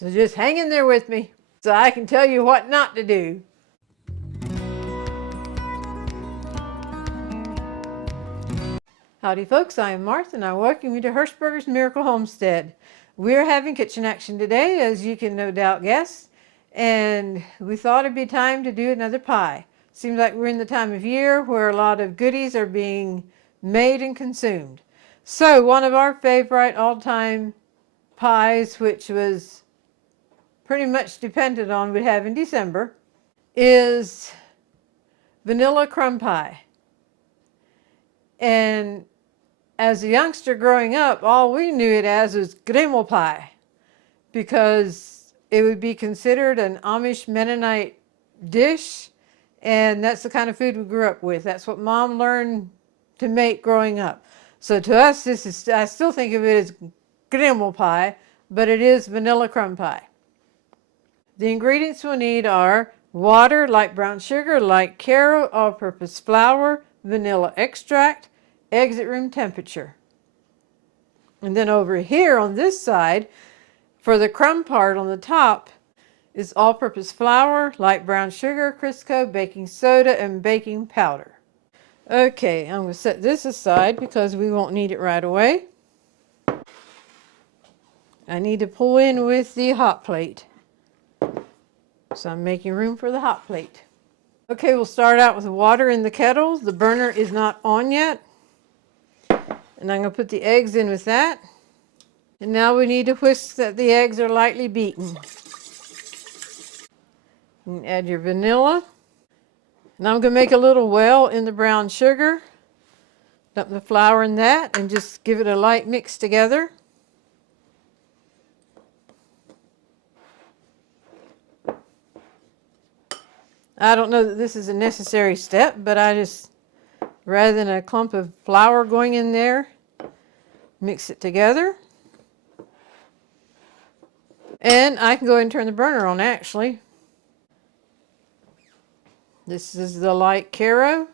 So just hang in there with me so I can tell you what not to do. Howdy folks, I am Martha and I welcome you to Hershberger's Miracle Homestead. We're having kitchen action today, as you can no doubt guess, and we thought it'd be time to do another pie. Seems like we're in the time of year where a lot of goodies are being made and consumed. So one of our favorite all-time pies, which was pretty much dependent on we'd have in December, is vanilla crumb pie. And as a youngster growing up, all we knew it as was griddle pie, because it would be considered an Amish Mennonite dish, and that's the kind of food we grew up with. That's what Mom learned to make growing up. So to us, I still think of it as griddle pie, but it is vanilla crumb pie. The ingredients we'll need are water, light brown sugar, light Karo, all-purpose flour, vanilla extract, eggs at room temperature. And then over here on this side, for the crumb part on the top, is all-purpose flour, light brown sugar, Crisco, baking soda, and baking powder. Okay, I'm going to set this aside because we won't need it right away. I need to pull in with the hot plate. So I'm making room for the hot plate. Okay, we'll start out with water in the kettle. The burner is not on yet. And I'm going to put the eggs in with that. And now we need to whisk that the eggs are lightly beaten. You can add your vanilla. And I'm going to make a little well in the brown sugar. Dump the flour in that and just give it a light mix together. I don't know that this is a necessary step, but I just, rather than a clump of flour going in there, mix it together. And I can go ahead and turn the burner on actually. This is the light Karo.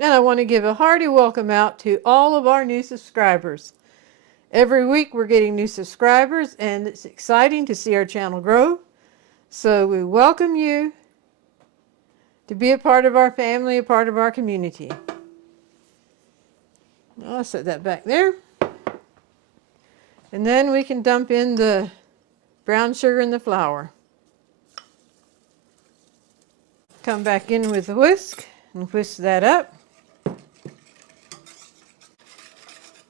And I want to give a hearty welcome out to all of our new subscribers. Every week we're getting new subscribers and it's exciting to see our channel grow. So we welcome you to be a part of our family, a part of our community. I'll set that back there. And then we can dump in the brown sugar and the flour. Come back in with the whisk and whisk that up.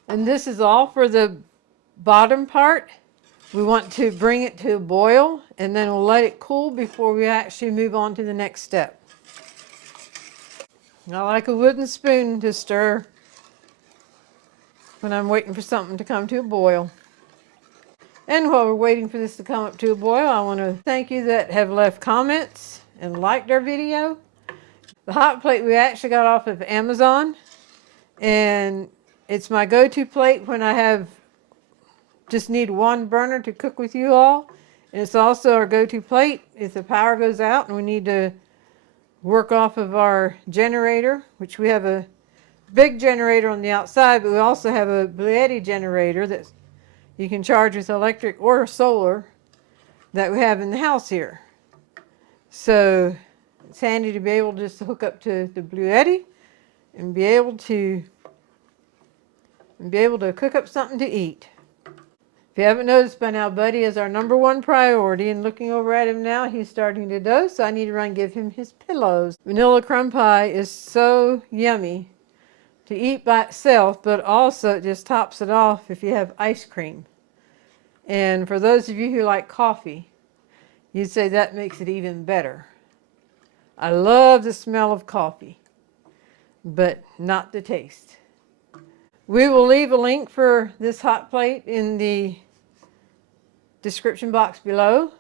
And this is all for the bottom part. We want to bring it to a boil and then we'll let it cool before we actually move on to the next step. I like a wooden spoon to stir when I'm waiting for something to come to a boil. And while we're waiting for this to come up to a boil, I want to thank you that have left comments and liked our video. The hot plate we actually got off of Amazon, and it's my go-to plate when I just need one burner to cook with you all. And it's also our go-to plate if the power goes out and we need to work off of our generator, which we have a big generator on the outside, but we also have a Blue generator that you can charge with electric or solar that we have in the house here. So it's handy to be able just to hook up to the Blue and be able to cook up something to eat. If you haven't noticed by now, Buddy is our #1 priority, and looking over at him now, he's starting to doze, so I need to run and give him his pillows. Vanilla crumb pie is so yummy to eat by itself, but also it just tops it off if you have ice cream. And for those of you who like coffee, you'd say that makes it even better. I love the smell of coffee, but not the taste. We will leave a link for this hot plate in the description box below.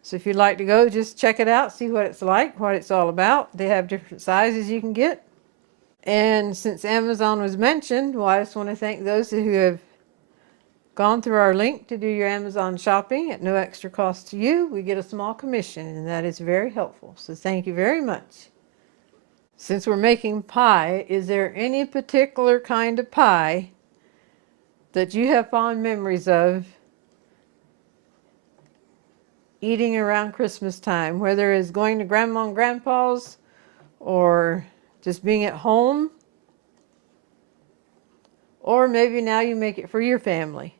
So if you'd like to go, just check it out, see what it's like, what it's all about. They have different sizes you can get. And since Amazon was mentioned, well, I just want to thank those who have gone through our link to do your Amazon shopping at no extra cost to you. We get a small commission, and that is very helpful. So thank you very much. Since we're making pie, is there any particular kind of pie that you have fond memories of eating around Christmas time, whether it's going to Grandma and Grandpa's or just being at home, or maybe now you make it for your family.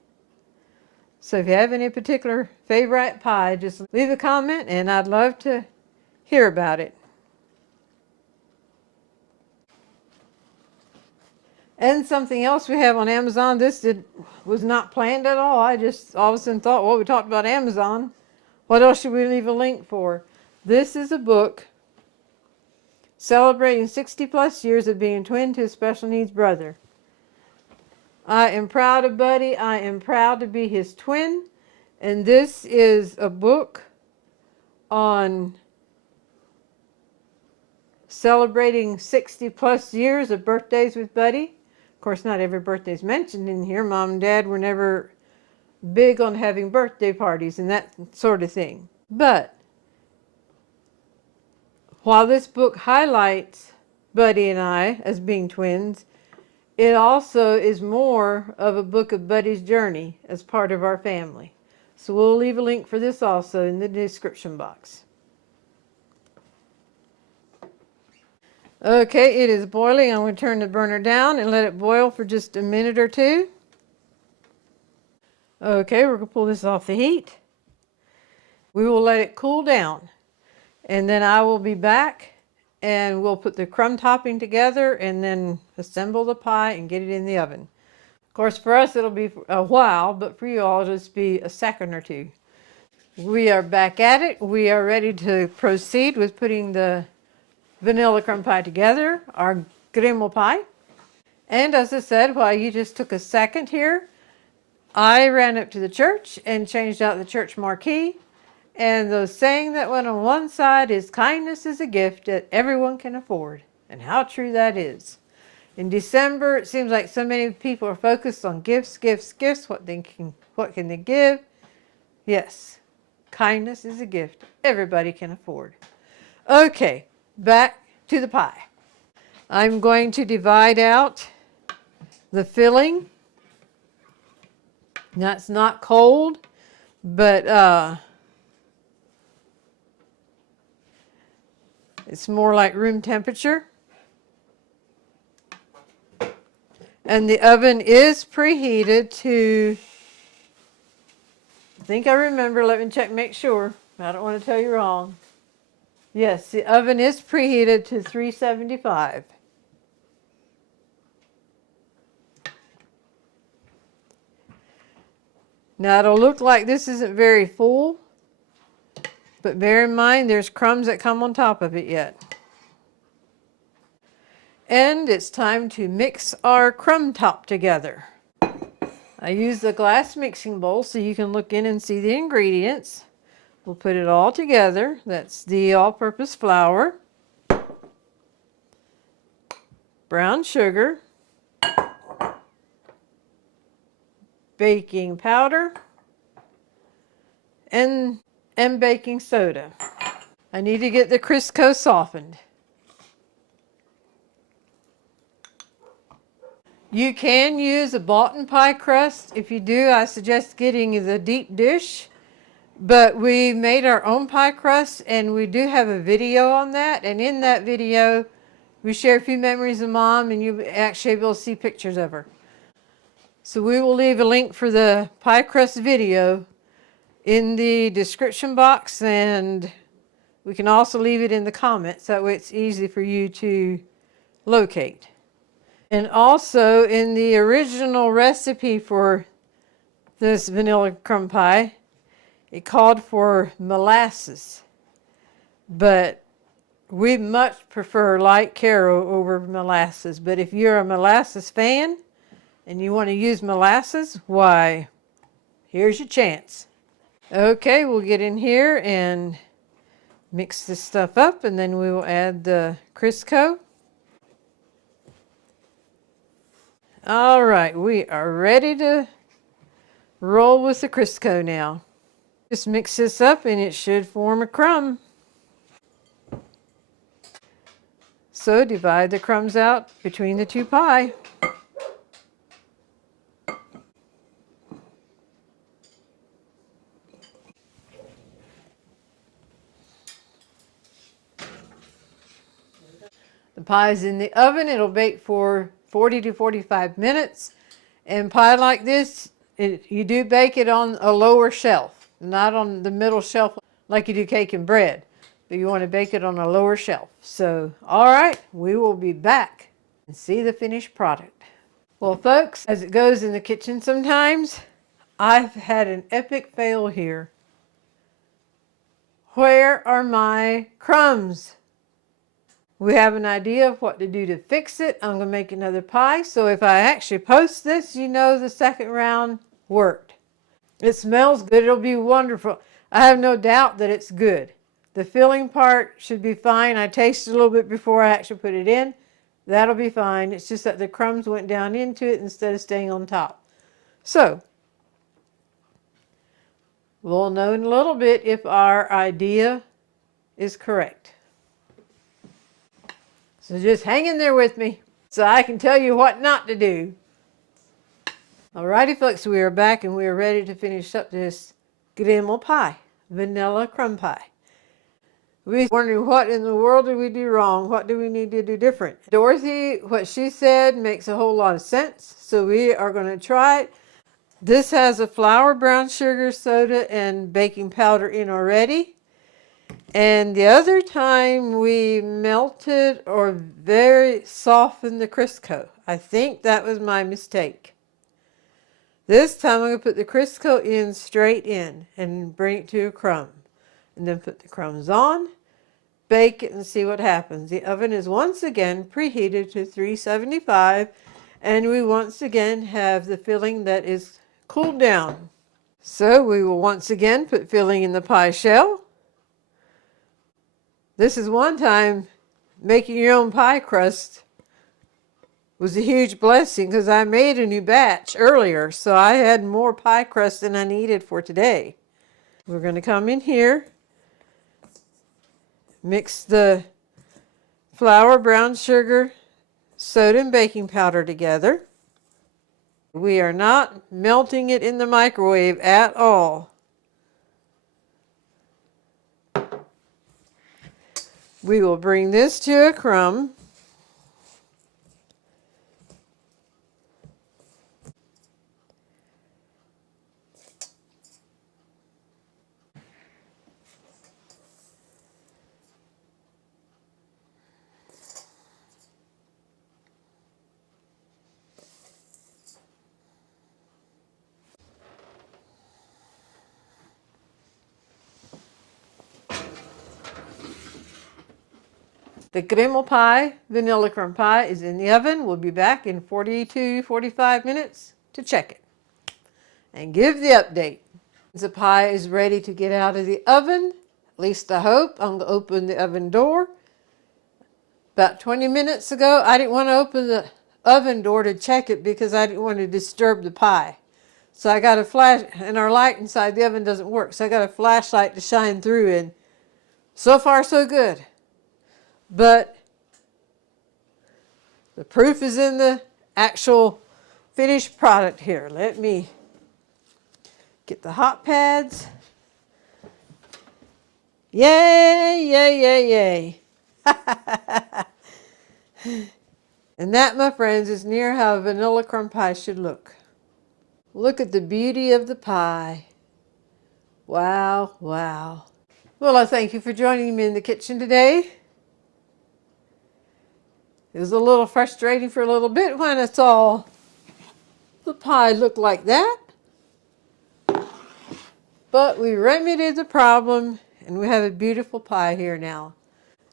So if you have any particular favorite pie, just leave a comment and I'd love to hear about it. And something else we have on Amazon, was not planned at all. I just all of a sudden thought, well, we talked about Amazon. What else should we leave a link for? This is a book celebrating 60 plus years of being twin to a special needs brother. I am proud of Buddy. I am proud to be his twin. And this is a book on celebrating 60 plus years of birthdays with Buddy. Of course, not every birthday is mentioned in here. Mom and Dad were never big on having birthday parties and that sort of thing. But while this book highlights Buddy and I as being twins, it also is more of a book of Buddy's journey as part of our family. So we'll leave a link for this also in the description box. Okay, it is boiling. I'm going to turn the burner down and let it boil for just a minute or two. Okay, we're going to pull this off the heat. We will let it cool down. And then I will be back and we'll put the crumb topping together and then assemble the pie and get it in the oven. Of course, for us it'll be a while, but for you all it'll just be a second or two. We are back at it. We are ready to proceed with putting the vanilla crumb pie together, our grimmel pie. And as I said, while you just took a second here, I ran up to the church and changed out the church marquee. And the saying that went on one side is, kindness is a gift that everyone can afford. And how true that is. In December, it seems like so many people are focused on gifts, gifts, gifts. What can they give? Yes, kindness is a gift everybody can afford. Okay, back to the pie. I'm going to divide out the filling. Now it's not cold, but it's more like room temperature. And the oven is preheated to, I think I remember, let me check, make sure. I don't want to tell you wrong. Yes, the oven is preheated to 375. Now it'll look like this isn't very full, but bear in mind there's crumbs that come on top of it yet. And it's time to mix our crumb top together. I use the glass mixing bowl so you can look in and see the ingredients. We'll put it all together. That's the all-purpose flour, brown sugar, baking powder, and baking soda. I need to get the crisco softened. You can use a bought-in pie crust. If you do, I suggest getting the deep dish. But we made our own pie crust, and we do have a video on that. And in that video, we share a few memories of Mom, and you actually will see pictures of her. So we will leave a link for the pie crust video in the description box, and we can also leave it in the comments. That way it's easy for you to locate. And also in the original recipe for this vanilla crumb pie, it called for molasses. But we much prefer light Karo over molasses. But if you're a molasses fan and you want to use molasses, why, here's your chance. Okay, we'll get in here and mix this stuff up, and then we will add the crisco. All right, we are ready to roll with the crisco now. Just mix this up and it should form a crumb. So divide the crumbs out between the two pie. The pie is in the oven. It'll bake for 40 to 45 minutes. And pie like this, you do bake it on a lower shelf, not on the middle shelf like you do cake and bread. But you want to bake it on a lower shelf. So, all right, we will be back and see the finished product. Well, folks, as it goes in the kitchen sometimes, I've had an epic fail here. Where are my crumbs? We have an idea of what to do to fix it. I'm going to make another pie. So if I actually post this, you know the second round worked. It smells good. It'll be wonderful. I have no doubt that it's good. The filling part should be fine. I tasted a little bit before I actually put it in. That'll be fine. It's just that the crumbs went down into it instead of staying on top. So we'll know in a little bit if our idea is correct. So just hang in there with me so I can tell you what not to do. Alrighty folks, we are back and we are ready to finish up this Grimmel pie, vanilla crumb pie. We're wondering what in the world did we do wrong? What do we need to do different? Dorothy, what she said makes a whole lot of sense. So we are going to try it. This has a flour, brown sugar, soda, and baking powder in already. And the other time we melted or very softened the Crisco. I think that was my mistake. This time I'm going to put the Crisco in straight in and bring it to a crumb. And then put the crumbs on, bake it and see what happens. The oven is once again preheated to 375 and we once again have the filling that is cooled down. So we will once again put filling in the pie shell. This is one time making your own pie crust was a huge blessing because I made a new batch earlier, so I had more pie crust than I needed for today. We're going to come in here, mix the flour, brown sugar, soda, and baking powder together. We are not melting it in the microwave at all. We will bring this to a crumb. The Grimmel pie, vanilla crumb pie, is in the oven. We'll be back in 40 to 45 minutes to check it and give the update. The pie is ready to get out of the oven, at least I hope. I'm going to open the oven door. About 20 minutes ago, I didn't want to open the oven door to check it because I didn't want to disturb the pie. So I got a flash, and our light inside the oven doesn't work, so I got a flashlight to shine through, and so far so good. But the proof is in the actual finished product here. Let me get the hot pads. Yay, yay, yay, yay. And that, my friends, is near how a vanilla crumb pie should look. Look at the beauty of the pie. Wow, wow. Well, I thank you for joining me in the kitchen today. It was a little frustrating for a little bit when I saw the pie look like that. But we remedied the problem and we have a beautiful pie here now.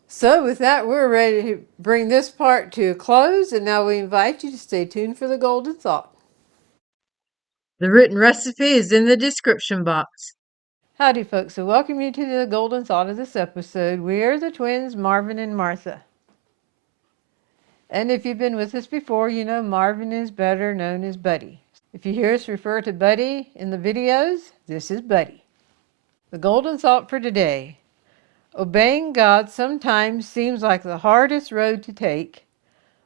So with that, we're ready to bring this part to a close, and now we invite you to stay tuned for the golden thought. The written recipe is in the description box. Howdy folks, so welcome you to the golden thought of this episode. We are the twins, Marvin and Martha. And if you've been with us before, you know Marvin is better known as Buddy. If you hear us refer to Buddy in the videos, this is Buddy. The golden thought for today. Obeying God sometimes seems like the hardest road to take,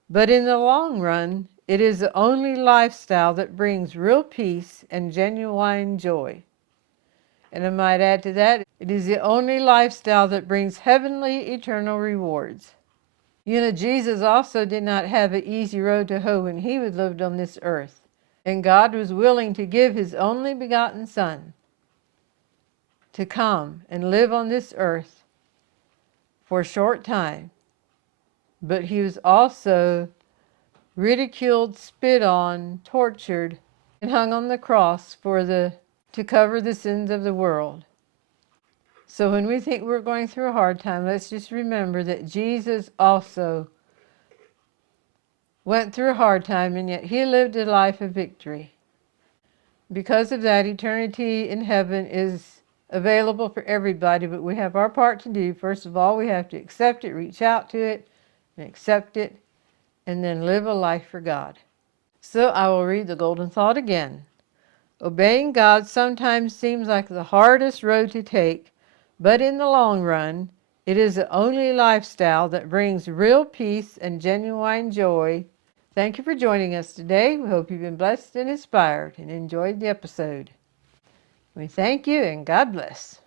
but in the long run, it is the only lifestyle that brings real peace and genuine joy. And I might add to that, it is the only lifestyle that brings heavenly eternal rewards. You know, Jesus also did not have an easy road to hoe when he lived on this earth. And God was willing to give his only begotten Son to come and live on this earth for a short time. But he was also ridiculed, spit on, tortured, and hung on the cross to cover the sins of the world. So when we think we're going through a hard time, let's just remember that Jesus also went through a hard time, and yet he lived a life of victory. Because of that, eternity in heaven is available for everybody, but we have our part to do. First of all, we have to accept it, reach out to it, and accept it, and then live a life for God. So I will read the golden thought again. Obeying God sometimes seems like the hardest road to take, but in the long run, it is the only lifestyle that brings real peace and genuine joy. Thank you for joining us today. We hope you've been blessed and inspired and enjoyed the episode. We thank you and God bless.